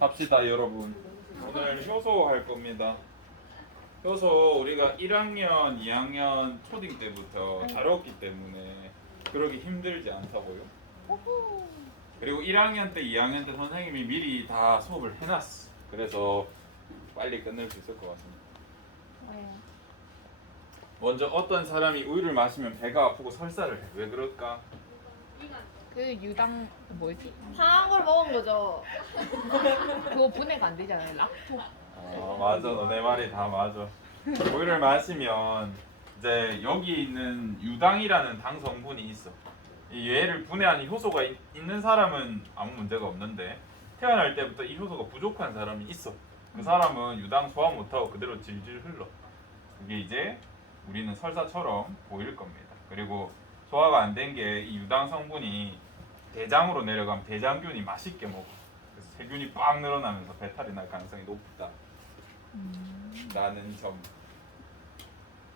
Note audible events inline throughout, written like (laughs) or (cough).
합시다 여러분. 오늘 효소 할 겁니다. 효소 우리가 1학년 2학년 초딩 때부터 다뤘기 때문에 그러기 힘들지 않다고요? 그리고 1학년 때 2학년 때 선생님이 미리 다 수업을 해놨어. 그래서 빨리 끝낼 수 있을 것 같습니다. 먼저 어떤 사람이 우유를 마시면 배가 아프고 설사를 해? 왜 그럴까? 그 유당 뭐지? 상한 걸 먹은 거죠. 그거 분해가 안 되잖아요. 락토. 어 맞아 너네 말이 다 맞아 우유를 마시면 이제 여기 있는 유당이라는 당 성분이 있어 이 얘를 분해하는 효소가 있, 있는 사람은 아무 문제가 없는데 태어날 때부터 이 효소가 부족한 사람이 있어 그 사람은 유당 소화 못하고 그대로 질질 흘러 그게 이제 우리는 설사처럼 보일 겁니다 그리고 소화가 안 된 게 이 유당 성분이 대장으로 내려가면 대장균이 맛있게 먹어 그래서 세균이 빡 늘어나면서 배탈이 날 가능성이 높다 라는 점.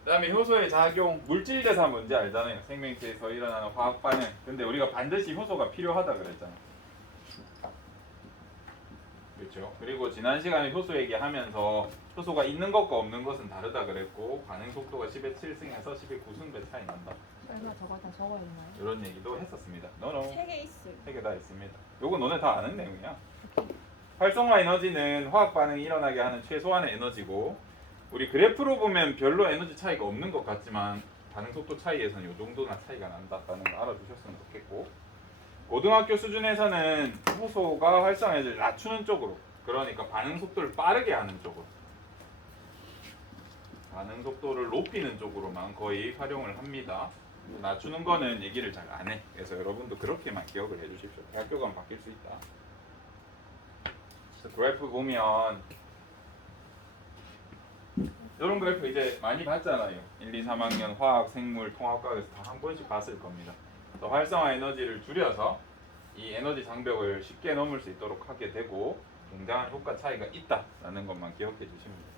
그다음에 효소의 작용, 물질 대사 문제 알잖아요. 생명체에서 일어나는 화학 반응. 근데 우리가 반드시 효소가 필요하다 그랬잖아. 그렇죠. 그리고 지난 시간에 효소 얘기하면서 효소가 있는 것과 없는 것은 다르다 그랬고 반응 속도가 10의 7승에서 10의 9승배 차이 난다. 설마 저거 다 적어야 되나요? 이런 얘기도 했었습니다. 너너 세개 있어요. 세개 다 있습니다. 요거 너네 다 아는 내용이야. 활성화 에너지는 화학 반응이 일어나게 하는 최소한의 에너지고 우리 그래프로 보면 별로 에너지 차이가 없는 것 같지만 반응 속도 차이에서는 요 정도나 차이가 난다라는 거 알아두셨으면 좋겠고 고등학교 수준에서는 효소가 활성화 에너지를 낮추는 쪽으로 그러니까 반응 속도를 빠르게 하는 쪽으로 반응 속도를 높이는 쪽으로만 거의 활용을 합니다. 낮추는 거는 얘기를 잘 안 해. 그래서 여러분도 그렇게만 기억을 해주십시오. 대학교 가면 바뀔 수 있다. 그래서 그래프 보면 이런 그래프 이제 많이 봤잖아요. 1, 2, 3학년 화학, 생물, 통합과에서 다 한 번씩 봤을 겁니다. 활성화 에너지를 줄여서 이 에너지 장벽을 쉽게 넘을 수 있도록 하게 되고 굉장한 효과 차이가 있다라는 것만 기억해 주시면 됩니다.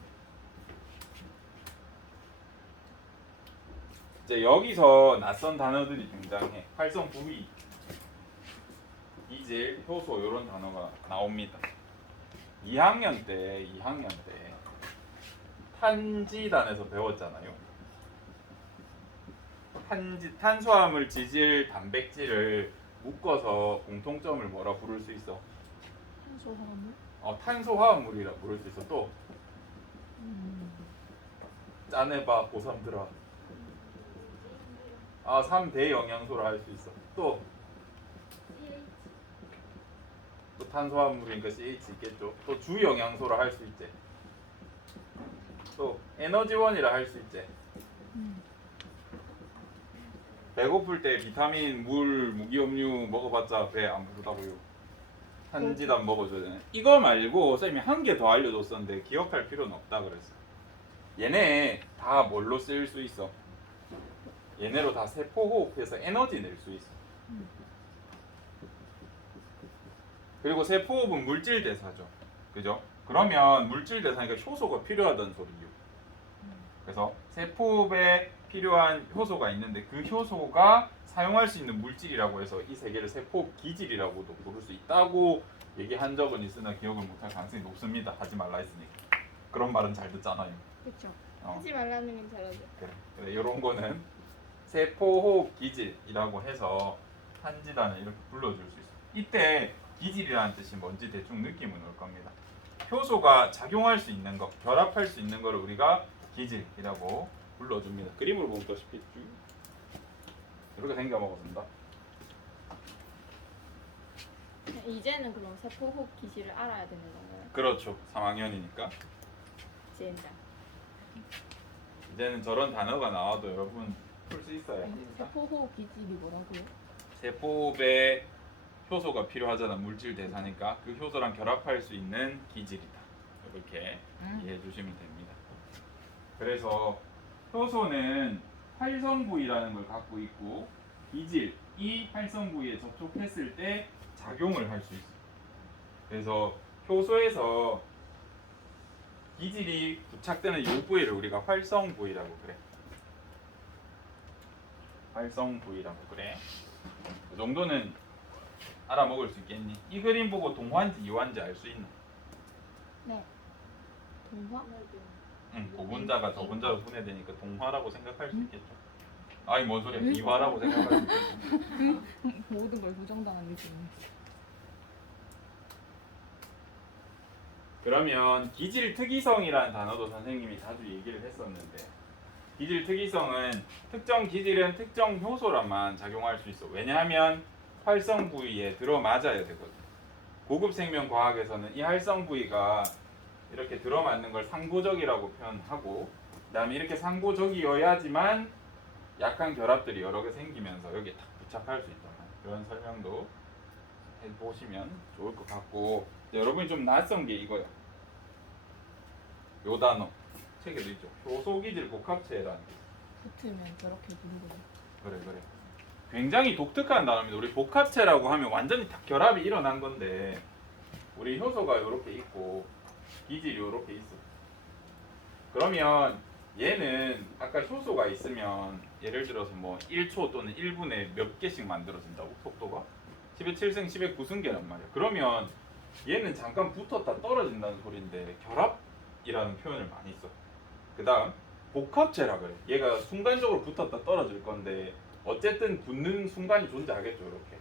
이제 여기서 낯선 단어들이 등장해. 활성 부위, 이질, 효소 이런 단어가 나옵니다. 2학년 때, 2학년 때 탄지단에서 배웠잖아요. 탄지, 탄수화물, 지질, 단백질을 묶어서 공통점을 뭐라 부를 수 있어? 탄소화물? 어, 탄소화물이라 부를 수 있어. 또 짜내봐, 고3 들어. 아, 3대 영양소라 할 수 있어. 또, 또 탄수화물이니까 CH 있겠죠. 또 주 영양소라 할 수 있지. 또 에너지원이라 할 수 있지. 배고플 때 비타민, 물, 무기업류 먹어봤자 배 안 부르다고요. 한 지단 먹어줘야 되네. 이거 말고 쌤이 한 개 더 알려줬었는데 기억할 필요는 없다 그랬어. 얘네 다 뭘로 쓰일 수 있어? 얘네로 다 세포 호흡해서 에너지 낼 수 있어. 그리고 세포 호흡은 물질 대사죠. 그죠? 그러면 물질 대사니까 효소가 필요하다는 소리요. 그래서 세포 호흡에 필요한 효소가 있는데 그 효소가 사용할 수 있는 물질이라고 해서 이 세 개를 세포 기질이라고도 부를 수 있다고 얘기한 적은 있으나 기억을 못할 가능성이 높습니다. 하지 말라 했으니까. 그런 말은 잘 듣잖아요. 그렇죠. 어. 하지 말라는 건 잘하죠. 그래. 그래 이런 거는 세포호흡 기질이라고 해서 한지단을 이렇게 불러줄 수 있어. 이때 기질이라는 뜻이 뭔지 대충 느낌은 올 겁니다. 효소가 작용할 수 있는 것, 결합할 수 있는 것을 우리가 기질이라고 불러줍니다. 그림으로 보면 더 쉽겠죠. 이렇게 생겨 먹었습니다. 이제는 그럼 세포호흡 기질을 알아야 되는 건가요? 그렇죠. 3학년이니까. 젠장. 이제는 저런 단어가 나와도 여러분 풀 수 있어야 합니다. 세포호흡 기질이 뭐라고요? 세포호흡에 효소가 필요하잖아 물질 대사니까 그 효소랑 결합할 수 있는 기질이다 이렇게 음. 이해해 주시면 됩니다 그래서 효소는 활성 부위라는 걸 갖고 있고 기질 이 활성 부위에 접촉했을 때 작용을 할 수 있어 그래서 효소에서 기질이 부착되는 이 부위를 우리가 활성 부위라고 그래 활성 부위라고 그래 그 정도는 알아먹을 수 있겠니? 이 그림 보고 동화인지 이화인지 알 수 있나? 네. 동화? 응, 고분자가 저분자로 분해되니까 동화라고 생각할 수 있겠죠. 아니 뭔 소리야? 이화라고 생각할 수 있겠죠. 모든 걸 부정당한 느낌이었어. 그러면 기질 특이성이라는 단어도 선생님이 자주 얘기를 했었는데 기질 특이성은 특정 기질은 특정 효소라만 작용할 수 있어. 왜냐하면 활성 부위에 들어맞아야 되거든. 고급 생명 과학에서는 이 활성 부위가 이렇게 들어맞는 걸 상고적이라고 표현하고 그다음에 이렇게 상고적이어야지만 약한 결합들이 여러 개 생기면서 여기에 탁 부착할 수 있다. 그런 설명도 해 보시면 좋을 것 같고 여러분이 좀 낯선 게 이거야. 요 단어 책에도 있죠. 효소기질 복합체라는 게. 붙으면 저렇게 둥근. 그래 그래. 굉장히 독특한 단어입니다. 우리 복합체라고 하면 완전히 다 결합이 일어난 건데 우리 효소가 이렇게 있고 기질이 이렇게 있어. 그러면 얘는 아까 효소가 있으면 예를 들어서 뭐 1초 또는 1분에 몇 개씩 만들어진다고 속도가 10의 7승 10의 9승계란 말이야. 그러면 얘는 잠깐 붙었다 떨어진다는 소리인데 결합이라는 표현을 많이 써. 그 다음 복합체라 그래. 얘가 순간적으로 붙었다 떨어질 건데 어쨌든 붙는 순간이 존재하겠죠, 이렇게.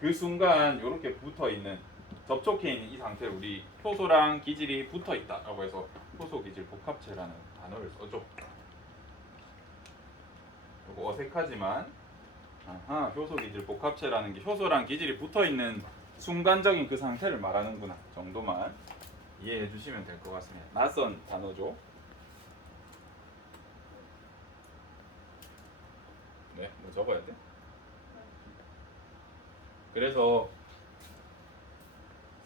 그 순간 이렇게 붙어 있는 접촉해 있는 이 상태를 우리 효소랑 기질이 붙어 있다라고 해서 효소 기질 복합체라는 단어를 써줘. 이거 어색하지만 아하, 효소 기질 복합체라는 게 효소랑 기질이 붙어 있는 순간적인 그 상태를 말하는구나 정도만 이해해 주시면 될 것 같습니다. 낯선 단어죠. 네, 뭐 적어야 돼? 그래서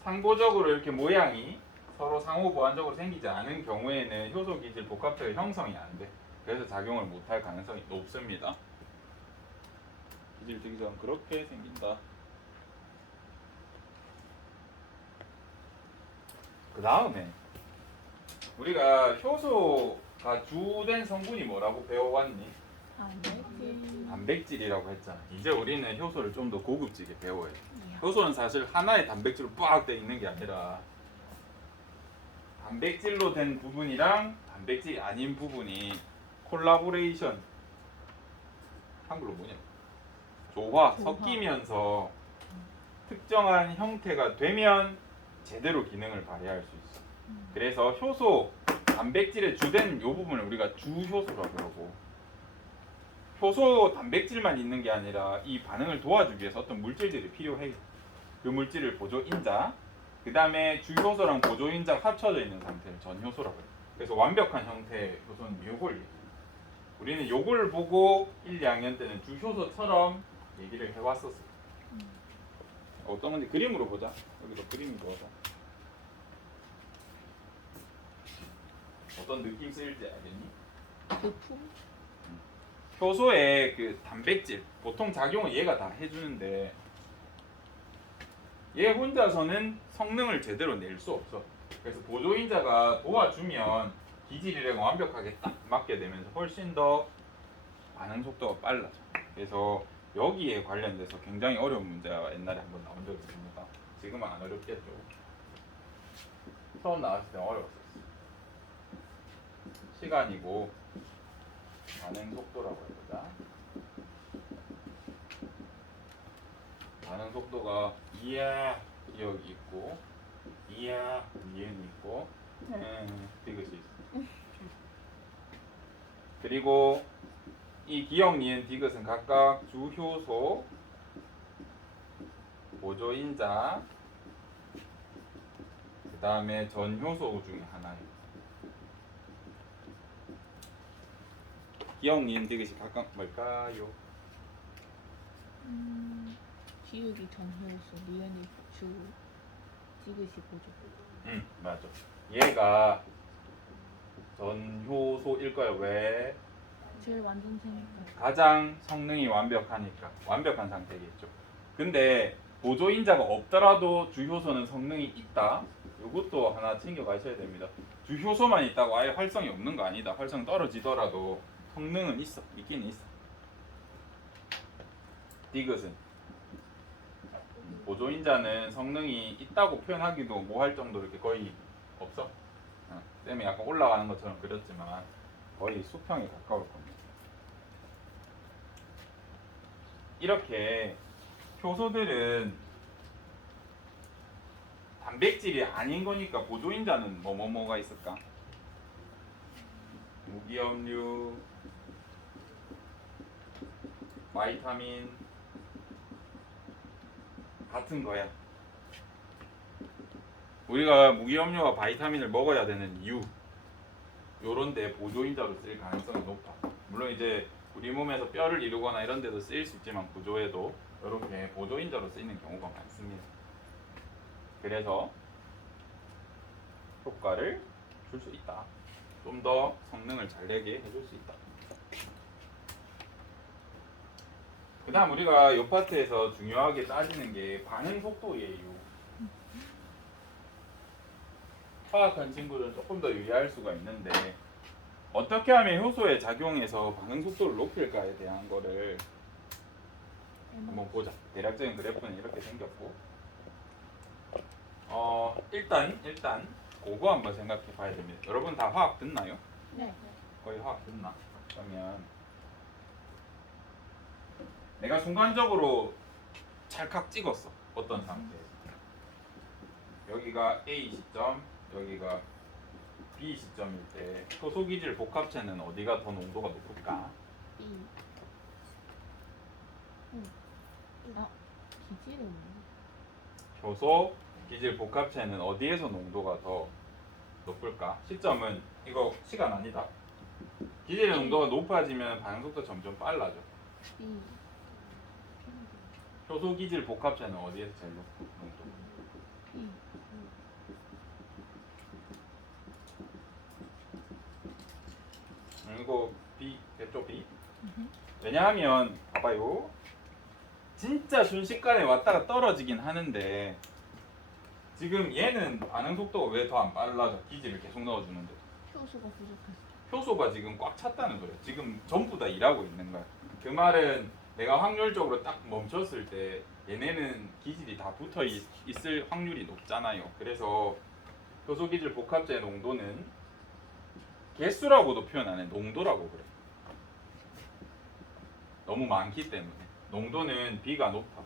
상보적으로 이렇게 모양이 서로 상호 보완적으로 생기지 않은 경우에는 효소 기질 복합체가 형성이 안 돼. 그래서 작용을 못할 가능성이 높습니다. 기질 특이성 그렇게 생긴다. 그 다음에 우리가 효소가 주된 성분이 뭐라고 배워왔니? 안 되지. 단백질이라고 했잖아. 이제 우리는 효소를 좀 더 고급지게 배워야 돼. 효소는 사실 하나의 단백질로 빡돼 있는 게 아니라 단백질로 된 부분이랑 단백질이 아닌 부분이 콜라보레이션 한글로 뭐냐? 조화. 섞이면서 특정한 형태가 되면 제대로 기능을 발휘할 수 있어. 음. 그래서 효소, 단백질의 주된 요 부분을 우리가 주효소라고 그러고 효소 단백질만 있는 게 아니라 이 반응을 도와주기 위해서 어떤 물질들이 필요해요. 그 물질을 보조인자, 그 다음에 주효소랑 보조인자가 합쳐져 있는 상태를 전효소라고 해요. 그래서 완벽한 형태의 효소는 얘기해요. 우리는 요걸 보고 1, 2학년 때는 주효소처럼 얘기를 해왔었어요. 어떤 건지 그림으로 보자. 여기서 그림이 보자. 어떤 느낌 쓰일지 알겠니? 거품? 효소의 그 단백질 보통 작용을 얘가 다 해주는데 얘 혼자서는 성능을 제대로 낼 수 없어. 그래서 보조인자가 도와주면 기질이랑 완벽하게 딱 맞게 되면서 훨씬 더 반응 속도가 빨라져. 그래서 여기에 관련돼서 굉장히 어려운 문제가 옛날에 한번 나온 적이 있습니다. 지금은 안 어렵겠죠. 처음 나왔을 때 어려웠었어. 시간이고 반응 속도라고 해보자. 반응 속도가 이야 기억이 있고 이야 이해는 있고 음, 이것이 있어. 그리고 이 기억, 니은, 디귿은 각각 주효소, 보조인자, 그 다음에 전효소 중에 하나예요. 기억, 니은, 디귿이 각각 뭘까요? 음, 지읒이 전효소, 니은이 주, 지읒이 보조. 응, 맞아. 얘가 전효소일 거예요. 왜? 제일 완전체니까. 가장 성능이 완벽하니까 완벽한 상태겠죠. 근데 보조 인자가 없더라도 주효소는 성능이 있다. 이것도 하나 챙겨 가셔야 됩니다. 주효소만 있다고 아예 활성이 없는 거 아니다. 활성 떨어지더라도 성능은 있어. 있긴 있어. 디귿은 보조인자는 성능이 있다고 표현하기도 뭐할 정도로 이렇게 거의 없어. 어, 쌤이 약간 올라가는 것처럼 그렸지만 거의 수평에 가까울 겁니다. 이렇게 효소들은 단백질이 아닌 거니까 보조인자는 뭐뭐 뭐가 있을까? 무기염류, 바이타민 같은 거야. 우리가 무기염료와 바이타민을 먹어야 되는 이유 요런데 보조인자로 쓰일 가능성이 높아. 물론 이제 우리 몸에서 뼈를 이루거나 이런 데도 쓰일 수 있지만 구조에도 이렇게 보조인자로 쓰이는 경우가 많습니다. 그래서 효과를 줄 수 있다. 좀 더 성능을 잘 내게 해줄 수 있다. 그다음 우리가 이 파트에서 중요하게 따지는 게 반응 속도예요. 화학한 친구들은 조금 더 유리할 수가 있는데 어떻게 하면 효소에 작용해서 반응 속도를 높일까에 대한 거를 한번 보자. 대략적인 그래프는 이렇게 생겼고 어 일단 일단 그거 한번 생각해 봐야 됩니다. 여러분 다 화학 듣나요? 네. 거의 화학 듣나? 그러면 내가 순간적으로 찰칵 찍었어. 어떤 상태에서 여기가 A 시점, 여기가 B 시점일 때 효소기질 복합체는 어디가 더 농도가 높을까? B. 응. 아, 기질은 효소 기질 복합체는 어디에서 농도가 더 높을까? 시점은 이거 시간 아니다. 기질의 농도가 높아지면 반응 속도 점점 빨라져. B. 효소 기질 복합체는 어디에서 제일 높고. 음, 이거 B 대쪽 B. 음흠. 왜냐하면 봐봐요. 진짜 순식간에 왔다가 떨어지긴 하는데 지금 얘는 반응 속도가 왜 더 안 빨라져? 기질을 계속 넣어주는데 효소가 부족해서. 효소가 지금 꽉 찼다는 소리야. 지금 전부 다 일하고 있는 거야. 그 말은 내가 확률적으로 딱 멈췄을 때 얘네는 기질이 다 붙어 있, 있을 확률이 높잖아요. 그래서 효소 기질 복합제 농도는 개수라고도 표현 안 해. 농도라고 그래. 너무 많기 때문에 농도는 B가 높아.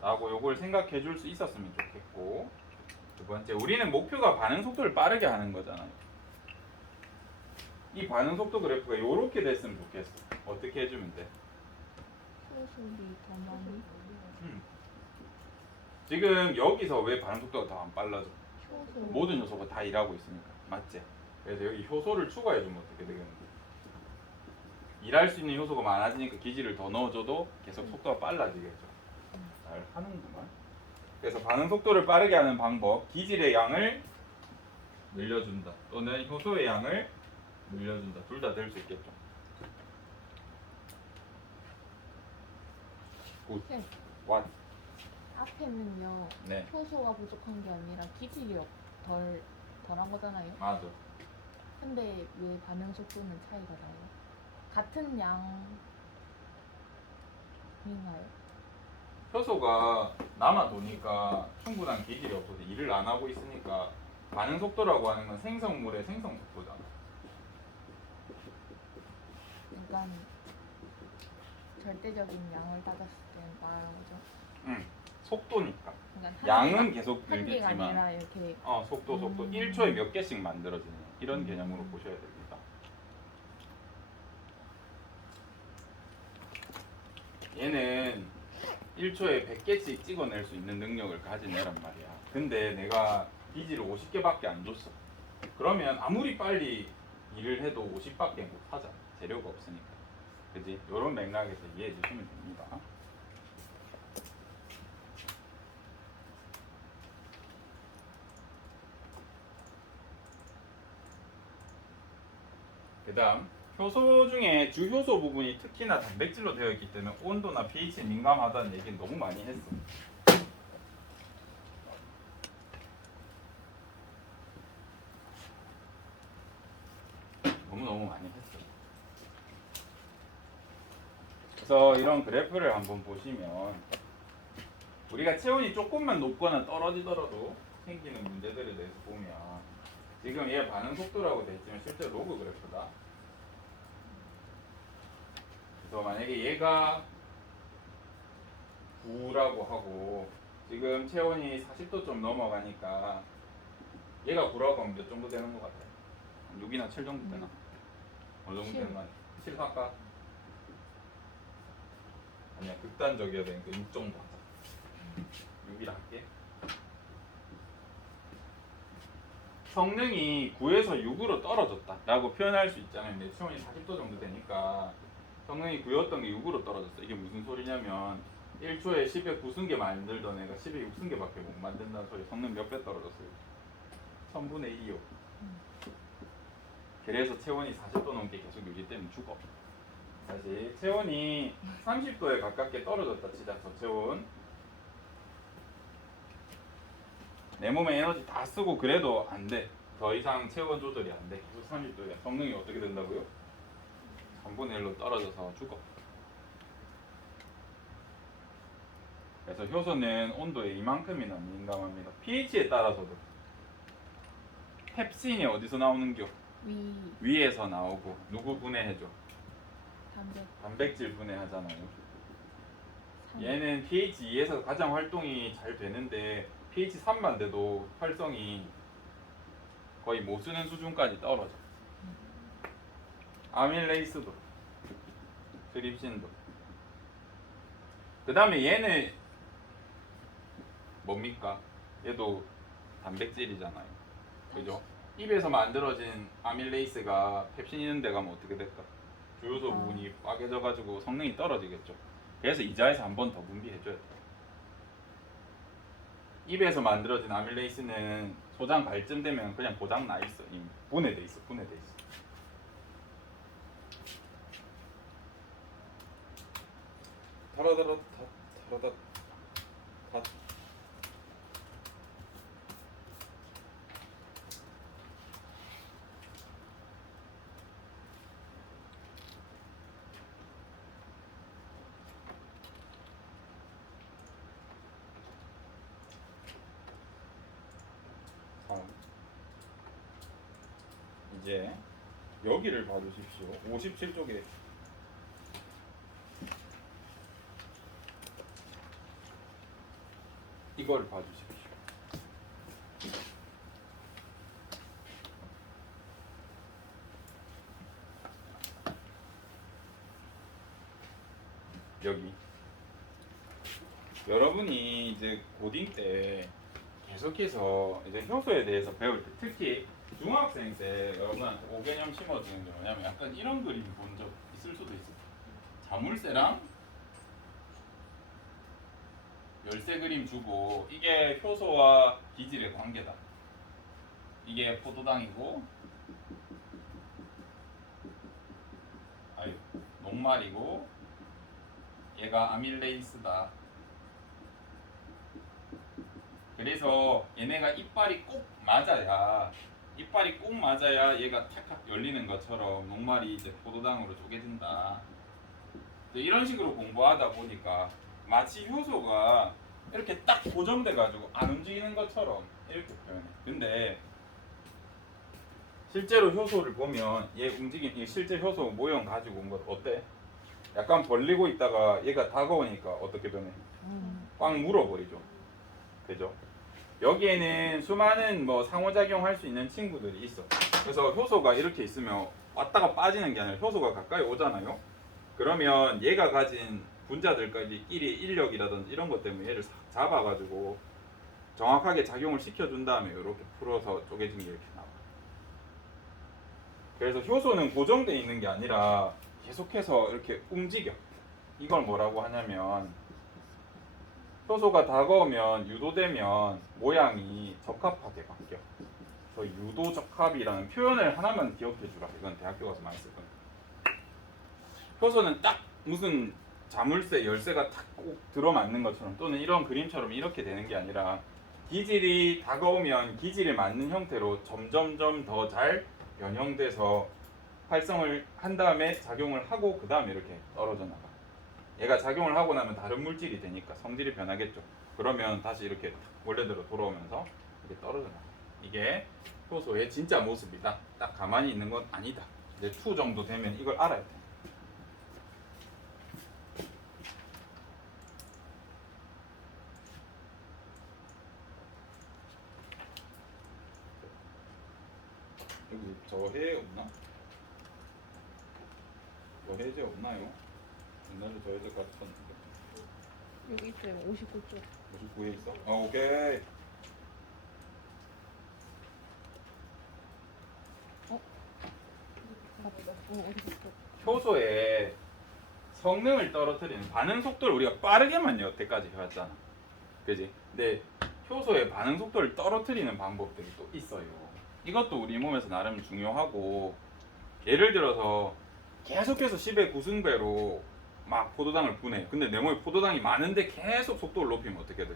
라고 요걸 생각해 줄 수 있었으면 좋겠고 두 번째 우리는 목표가 반응 속도를 빠르게 하는 거잖아요. 이 반응 속도 그래프가 이렇게 됐으면 좋겠어. 어떻게 해주면 돼? 효소비 더 많이. 음. 지금 여기서 왜 반응 속도가 더 안 빨라져? 효소. 모든 요소가 다 일하고 있으니까 맞지? 그래서 여기 효소를 추가해주면 어떻게 되겠는데? 일할 수 있는 효소가 많아지니까 기질을 더 넣어줘도 계속 속도가 빨라지겠죠. 잘 하는구만. 그래서 반응 속도를 빠르게 하는 방법, 기질의 양을 늘려준다. 또는 효소의 양을 늘려준다. 둘 다 될 수 있겠죠. 굿. 네. 왓. 앞에는요. 네. 효소가 부족한 게 아니라 기질이 없- 덜 덜한 거잖아요. 맞아. 근데 왜 반응 속도는 차이가 나요? 같은 양인가요? 효소가 남아 도니까 충분한 기질이 없어서 일을 안 하고 있으니까 반응 속도라고 하는 건 생성물의 생성 속도잖아. 그러니까 절대적인 양을 따졌을 때 말하는 거죠. 응. 속도니까. 그러니까 한 양은 개가- 계속 한 개가 늘겠지만 아니라 이렇게 어 속도 속도 음. 1초에 몇 개씩 만들어지는 이런 음. 개념으로 보셔야 됩니다. 얘는 1초에 100개씩 찍어낼 수 있는 능력을 가진 애란 말이야. 근데 내가 기지를 50개밖에 안 줬어. 그러면 아무리 빨리 일을 해도 50밖에 못 하잖아. 재료가 없으니까. 그지? 이런 맥락에서 이해해 주시면 됩니다. 그 다음 효소 중에 주효소 부분이 특히나 단백질로 되어 있기 때문에 온도나 pH에 민감하다는 얘기는 너무 많이 했어. 너무너무 많이 했어. 그래서 이런 그래프를 한번 보시면 우리가 체온이 조금만 높거나 떨어지더라도 생기는 문제들에 대해서 보면 지금 얘 반응 속도라고 돼 있지만 실제 로그 그래프다. 그래서 만약에 얘가 9라고 하고 지금 체온이 40도 좀 넘어가니까 얘가 9라고 하면 몇 정도 되는 것 같아요? 6이나 7 정도 되나? 어느 정도 아니야? 7 할까? 아니야 극단적이어야 되니까 6 정도 하자 6이라 할게. 성능이 9에서 6으로 떨어졌다 라고 표현할 수 있잖아요. 근데 체온이 40도 정도 되니까 성능이 9였던 게 6으로 떨어졌어. 이게 무슨 소리냐면 1초에 10에 9승계 만들던 애가 10에 6승계밖에 못 만든다는 소리. 성능 몇 배 떨어졌어요? 1000분의 2요. 그래서 체온이 40도 넘게 계속 유지되면 죽어 다시 체온이 30도에 가깝게 떨어졌다. 치자 저체온. 내 몸에 에너지 다 쓰고 그래도 안 돼 더 이상 체온 조절이 안돼. 계속 30도에. 성능이 어떻게 된다고요? 3분의 1로 떨어져서 죽어. 그래서 효소는 온도에 이만큼이나 민감합니다. pH에 따라서도. 펩신이 어디서 나오는겨? 위. 위에서 나오고 누구 분해해줘? 담배 단백질 분해하잖아요 삼- 얘는 pH 2에서 가장 활동이 잘 되는데 pH 3만 돼도 활성이 거의 못 쓰는 수준까지 떨어져. 아밀레이스도, 트립신도. 그 다음에 얘는 뭡니까? 얘도 단백질이잖아요. 그죠? 입에서 만들어진 아밀레이스가 펩신 있는 데 가면 어떻게 될까? 주요소 아. 부분이 빠개져가지고 성능이 떨어지겠죠. 그래서 이자에서 한 번 더 분비해줘야 돼. 입에서 만들어진 아밀레이스는 소장 갈쯤 되면 그냥 고장 나 있어. 이미 분해돼 있어. 분해돼 있어. 타라다라 타 타라다 타다음 이제 여기를 봐주십시오. 57쪽에 이걸 봐주십시오. 여기 여러분이 이제 고딩 때 계속해서 이제 효소에 대해서 배울 때 특히 중학생 때 여러분한테 5개념 심어주는 게 뭐냐면 약간 이런 그림 본 적 있을 수도 있어요. 자물쇠랑 열쇠 그림 주고 이게 효소와 기질의 관계다. 이게 포도당이고 아유 녹말이고 얘가 아밀레이스다. 그래서 얘네가 이빨이 꼭 맞아야 이빨이 꼭 맞아야 얘가 탁탁 열리는 것처럼 녹말이 이제 포도당으로 쪼개진다. 이런 식으로 공부하다 보니까 마치 효소가 이렇게 딱 고정돼 가지고 안 움직이는 것처럼 이렇게 표현해. 근데 실제로 효소를 보면 얘 움직임, 이 실제 효소 모형 가지고 온것 어때? 약간 벌리고 있다가 얘가 다가오니까 어떻게 변해? 음. 꽉 물어버리죠. 그죠? 여기에는 수많은 뭐 상호작용 할 수 있는 친구들이 있어. 그래서 효소가 이렇게 있으면 왔다가 빠지는 게 아니라 효소가 가까이 오잖아요. 그러면 얘가 가진 분자들끼리 인력이라든지 이런 것 때문에 얘를 싹 잡아가지고 정확하게 작용을 시켜준 다음에 이렇게 풀어서 쪼개진 게 이렇게 나와. 그래서 효소는 고정돼 있는 게 아니라 계속해서 이렇게 움직여. 이걸 뭐라고 하냐면 효소가 다가오면 유도되면 모양이 적합하게 바뀌어. 저 유도 적합이라는 표현을 하나만 기억해 주라. 이건 대학교 가서 많이 쓸 건데. 효소는 딱 무슨 자물쇠 열쇠가 딱꼭 들어맞는 것처럼 또는 이런 그림처럼 이렇게 되는 게 아니라 기질이 다가오면 기질에 맞는 형태로 점점점 더 잘 변형돼서 활성을 한 다음에 작용을 하고 그 다음에 이렇게 떨어져 나가. 얘가 작용을 하고 나면 다른 물질이 되니까 성질이 변하겠죠. 그러면 다시 이렇게 원래대로 돌아오면서 이렇게 떨어져 나가. 이게 효소의 진짜 모습이다. 딱 가만히 있는 건 아니다. 이제 2 정도 되면 이걸 알아야 돼. 여기 저해 없나? 저해제 없나요? 옛날에 저해제 가르쳤는데 여기 있어요. 59쪽. 59에 있어? 아 오케이 맞다. 어, 어디 있어? 효소의 성능을 떨어뜨리는 반응 속도를 우리가 빠르게만 여태까지 해왔잖아 그지? 근데 효소의 반응 속도를 떨어뜨리는 방법들이 또 있어요 이것도 우리 몸에서 나름 중요하고 예를 들어서 계속해서 10의 9승배로 막 포도당을 분해 근데 내 몸에 포도당이 많은데 계속 속도를 높이면 어떻게 돼?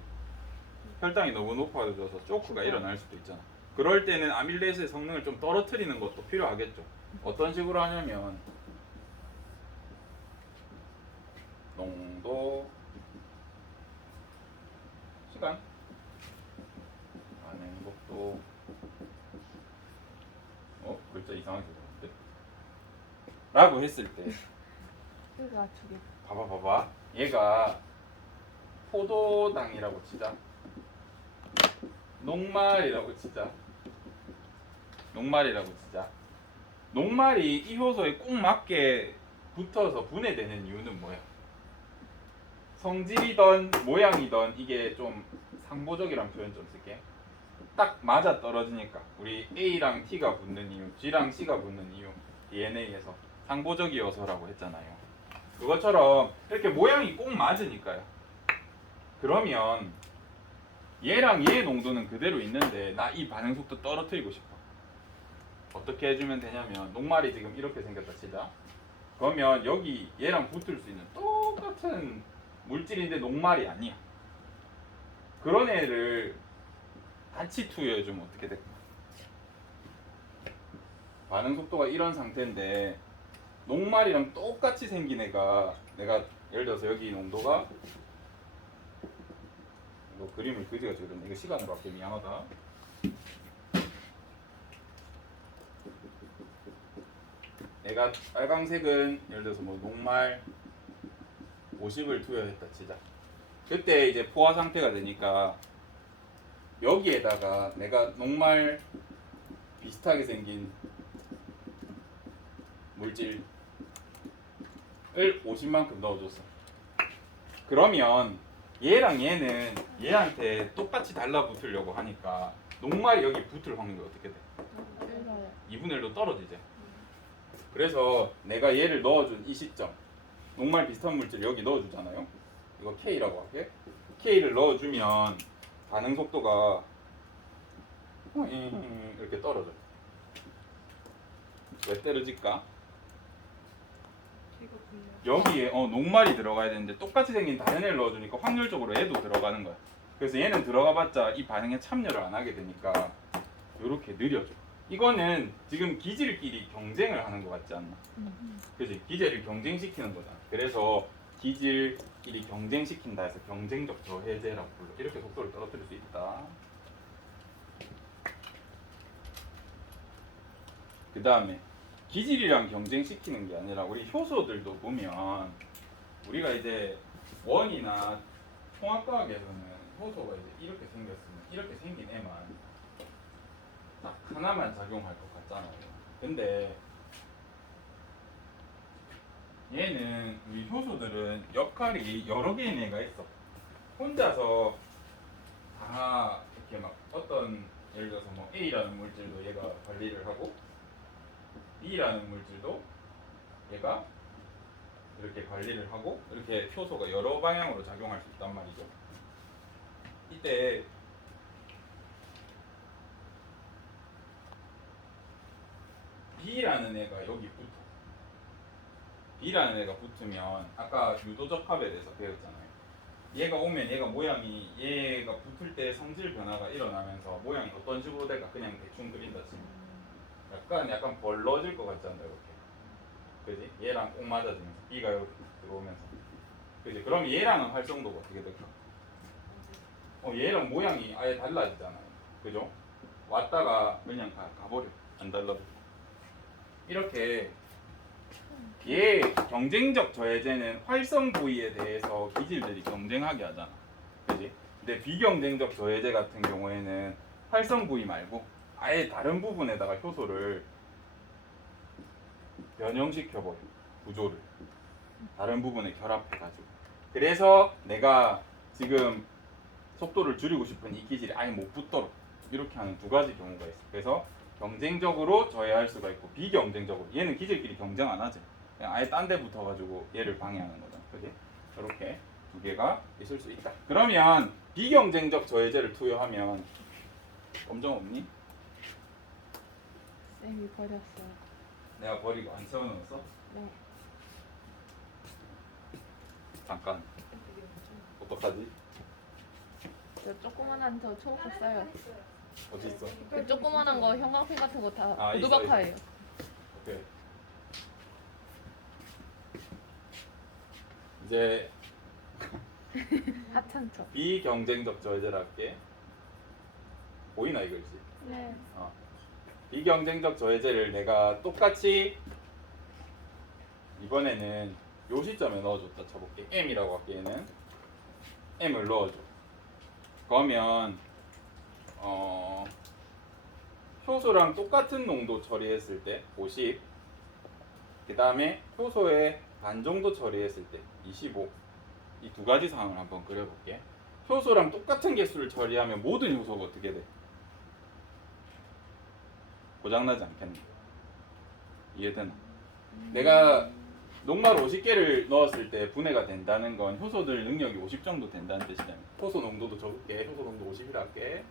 혈당이 너무 높아져서 쇼크가 일어날 수도 있잖아 그럴 때는 아밀레이스의 성능을 좀 떨어뜨리는 것도 필요하겠죠 어떤 식으로 하냐면 농도 시간 반응 속도 어? 글자 이상하게 들었는데? 라고 했을 때 여기가 두 개. 봐봐 봐봐. 얘가 포도당이라고 치자. 녹말이라고 치자. 녹말이라고 치자. 녹말이 이 효소에 꼭 맞게 붙어서 분해되는 이유는 뭐야? 성질이던 모양이던 이게 좀 상보적이란 표현 좀 쓸게. 딱 맞아 떨어지니까. 우리 A랑 T가 붙는 이유 G랑 C가 붙는 이유 DNA에서 상보적 이어서라고 했잖아요 그것처럼 이렇게 모양이 꼭 맞으니까요. 그러면 얘랑 얘 농도는 그대로 있는데 나 이 반응 속도 떨어뜨리고 싶어. 어떻게 해주면 되냐면 녹말이 지금 이렇게 생겼다 치자. 그러면 여기 얘랑 붙을 수 있는 똑같은 물질인데 녹말이 아니야. 그런 애를 같이 투여해주면 어떻게 될까? 반응 속도가 이런 상태인데 녹말이랑 똑같이 생긴 애가 내가 예를 들어서 여기 농도가 이거 그림을 그지가 그렸네. 이거 시간으로 할게 미안하다. 내가 빨강색은 예를 들어서 뭐 녹말 50을 투여했다 치자. 그때 이제 포화 상태가 되니까 여기에다가 내가 녹말 비슷하게 생긴 물질 을 50만큼 넣어줬어. 그러면 얘랑 얘는 얘한테 똑같이 달라붙으려고 하니까 녹말이 여기 붙을 확률이 어떻게 돼? 일러요. 2분의 1로 떨어지지. 그래서 내가 얘를 넣어준 이 시점 녹말 비슷한 물질 여기 넣어주잖아요. 이거 K라고 할게. K를 넣어주면 반응 속도가 이렇게 떨어져. 왜 떨어질까? 여기에 어, 녹말이 들어가야 되는데 똑같이 생긴 다른 애를 넣어주니까 확률적으로 얘도 들어가는 거야. 그래서 얘는 들어가봤자 이 반응에 참여를 안 하게 되니까 이렇게 느려져. 이거는 지금 기질끼리 경쟁을 하는 것 같지 않나? 음. 그지? 기질을 경쟁시키는 거잖아. 그래서 기질끼리 경쟁시킨다 해서 경쟁적 저해제라고 불러. 이렇게 속도를 떨어뜨릴 수 있다. 그 다음에 기질이랑 경쟁시키는 게 아니라 우리 효소들도 보면 우리가 이제 원이나 통합과학에서는 효소가 이제 이렇게 생겼으면 이렇게 생긴 애만 딱 하나만 작용할 것 같잖아요. 근데 얘는 우리 효소들은 역할이 여러 개의 애가 있어. 혼자서 다 이렇게 막 어떤 예를 들어서 뭐 A라는 물질도 얘가 관리를 하고 B라는 물질도 얘가 이렇게 관리를 하고 이렇게 효소가 여러 방향으로 작용할 수 있단 말이죠. 이때 B라는 애가 여기 붙어. B라는 애가 붙으면 아까 유도적 합에 대해서 배웠잖아요. 얘가 오면 얘가 모양이 얘가 붙을 때 성질 변화가 일어나면서 모양이 어떤 식으로 될까 그냥 대충 그린다 치면 약간 약간 벌러질 것 같지 않나 이렇게 그지 얘랑 꼭 맞아지면서 B가 이렇게 들어오면서 그지 그럼 얘랑은 활성도가 어떻게 될까 어, 얘랑 모양이 아예 달라지잖아요. 그죠? 왔다가 그냥 가, 가버려. 안 달라져. 이렇게 얘 경쟁적 저해제는 활성 부위에 대해서 기질들이 경쟁하게 하잖아. 그지? 근데 비경쟁적 저해제 같은 경우에는 활성 부위 말고 아예 다른 부분에다가 효소를 변형시켜버려. 구조를. 다른 부분에 결합해가지고. 그래서 내가 지금 속도를 줄이고 싶은 이 기질이 아예 못 붙도록 이렇게 하는 두 가지 경우가 있어. 그래서 경쟁적으로 저해할 수가 있고 비경쟁적으로 얘는 기질끼리 경쟁 안 하지. 그냥 아예 딴 데 붙어가지고 얘를 방해하는 거잖아. 그지? 이렇게 두 개가 있을 수 있다. 그러면 비경쟁적 저해제를 투여하면 검정 없니? 쌤이 버렸어요. 내가 버리고 안 세워놓았어? 네. 잠깐. 어떡하지? 저 조그만한 저 초록색 써요. 어디 있어? 그 조그만한 거 형광펜 같은 거다 아, 있어, 고두박파예요. 오케이. 이제 (laughs) 하찮죠. 비경쟁적 저해제를 할게. 보이나 이 글씨? 네. 어. 비경쟁적 저해제를 내가 똑같이 이번에는 요 시점에 넣어줬다 쳐볼게. M이라고 할게 얘는 M을 넣어줘. 그러면 어, 효소랑 똑같은 농도 처리했을 때 50. 그 다음에 효소의 반 정도 처리했을 때 25. 이 두 가지 상황을 한번 그려볼게. 효소랑 똑같은 개수를 처리하면 모든 효소가 어떻게 돼? 고장나지 않겠네. 이해되나? 내가 녹말 50개를 넣었을 때 분해가 된다는 건 효소들 능력이 50 정도 된다는 뜻이잖아. 효소 농도도 적을게. 효소 농도 50이라 할게.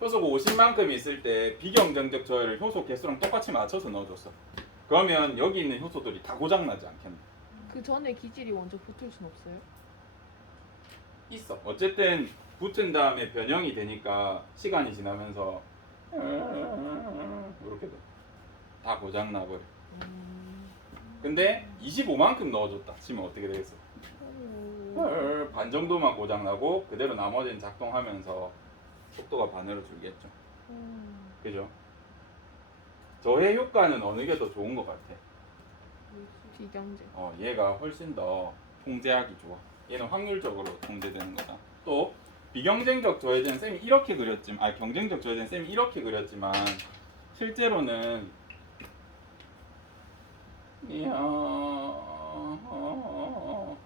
효소가 50만큼 있을 때 비경쟁적 저해를 효소 개수랑 똑같이 맞춰서 넣어줬어. 그러면 여기 있는 효소들이 다 고장나지 않겠네. 그 전에 기질이 먼저 붙을 순 없어요? 있어. 어쨌든 붙은 다음에 변형이 되니까 시간이 지나면서 이렇게 돼. 다 고장 나버려. 음. 근데 25만큼 넣어줬다 치면 어떻게 되겠어? 오. 반 정도만 고장 나고 그대로 나머지는 작동하면서 속도가 반으로 줄겠죠. 음. 그죠? 저해 효과는 어느 게 더 좋은 것 같아? 비경쟁. 어, 얘가 훨씬 더 통제하기 좋아. 얘는 확률적으로 통제되는 거다. 또 비경쟁적 저해제는 쌤이 이렇게 그렸지만, 아 경쟁적 저해제는 쌤이 이렇게 그렸지만 실제로는 이야 어, 어,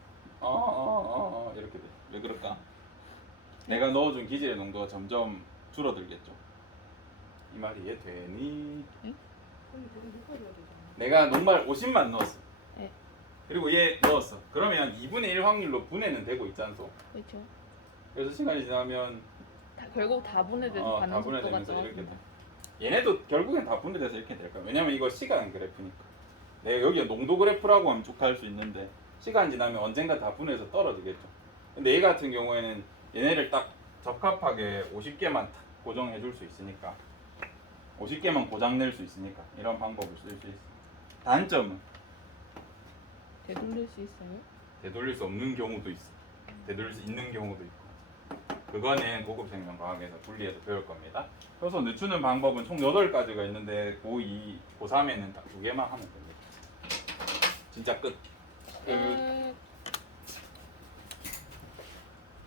어, 이렇게 돼. 왜 그럴까? 내가 넣어준 기질의 농도가 점점 줄어들겠죠. 이 말이 이해 되니? 내가 녹말 50만 넣었어. 네. 그리고 얘 넣었어. 그러면 2분의 1 확률로 분해는 되고 있잖소. 그렇죠. 그래서 시간이 지나면 다, 결국 다 분해돼서 어, 반응 다 속도가 분해되면서 이렇게 돼. 얘네도 결국엔 다 분해돼서 이렇게 될 거야. 왜냐면 이거 시간 그래프니까. 내가 여기 농도 그래프라고 하면 족할 수 있는데 시간 지나면 언젠가 다 분해해서 떨어지겠죠. 근데 얘 같은 경우에는 얘네를 딱 적합하게 50개만 딱 고정해 줄 수 있으니까 50개만 고장 낼 수 있으니까 이런 방법을 쓸 수 있어. 단점은 되돌릴 수 있어요? 되돌릴 수 없는 경우도 있어. 되돌릴 수 있는 경우도 있고. 그거는 고급 생명과학에서 분리해서 배울 겁니다. 효소 늦추는 방법은 총 8가지가 있는데 고2, 고3에는 딱두 개만 하면 됩니다. 진짜 끝. 끝. 끝.